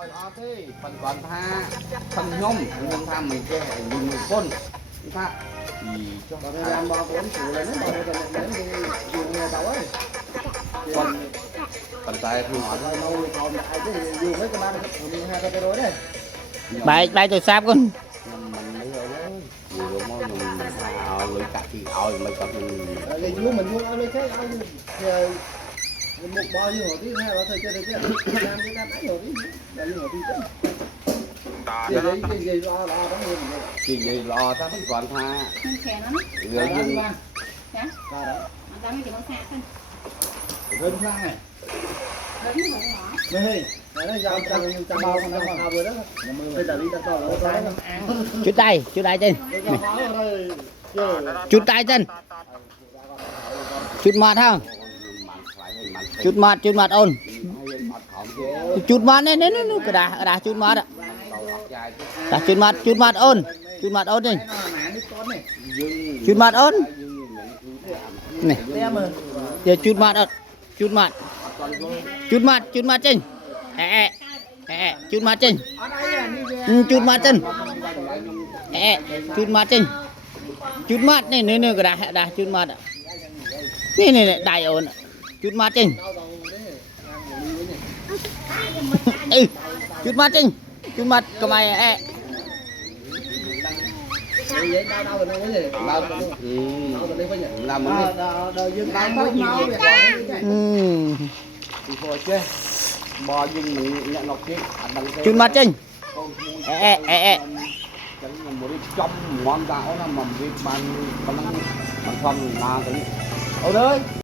อยอที่ปันก่อนท่าทำย่อมทำmình cái mình quânท่าthì cho còn thời gian bao vốn chủ là nó bao giờ đến thì dùng nghề tàu ấy con còn tay thu hỏi rồi lâu còn ai cái dùng mấy cái ba mình hai cái đối đấy bài tôi sáp con mình lấy rồi đó nhiều món dùng lưỡi cắt thì mấy con cái dùng mình dùng ao lấy cái ao một bao nhiêu tí hay là thời chơi làm cái đám ấy rồi tí là nhiều tí cái gì lo đó luôn cái gì lo ta vẫn còn tha Không khè lắm. rồi nhưng ra Dạ. ra đó Mà tao mới chỉ con xạ thôi. đơn ra này Lớn nó không nhỏ. đây nó giao trăm bao con nó vừa đó bây giờ đi ta to là nó chút tay trên chút tay trên chút mặt không chút mặt ôn chút mặt này cái đà chút mặt ạ đà chút mặt ôn đi chút mặt ôn này giờ chút mặt trên chút mặt trên chút mặt trên chút mặt trên chút mặt này nữa cái đà chút mặt này đại ổn chút mặt trên chút mặt trên chút mặt cái mày làm cái bò dưng mình nhận ngọc kia chút mặt trên chẳng là một cái trong món gạo là mà việc bàn phần là cái ở đấy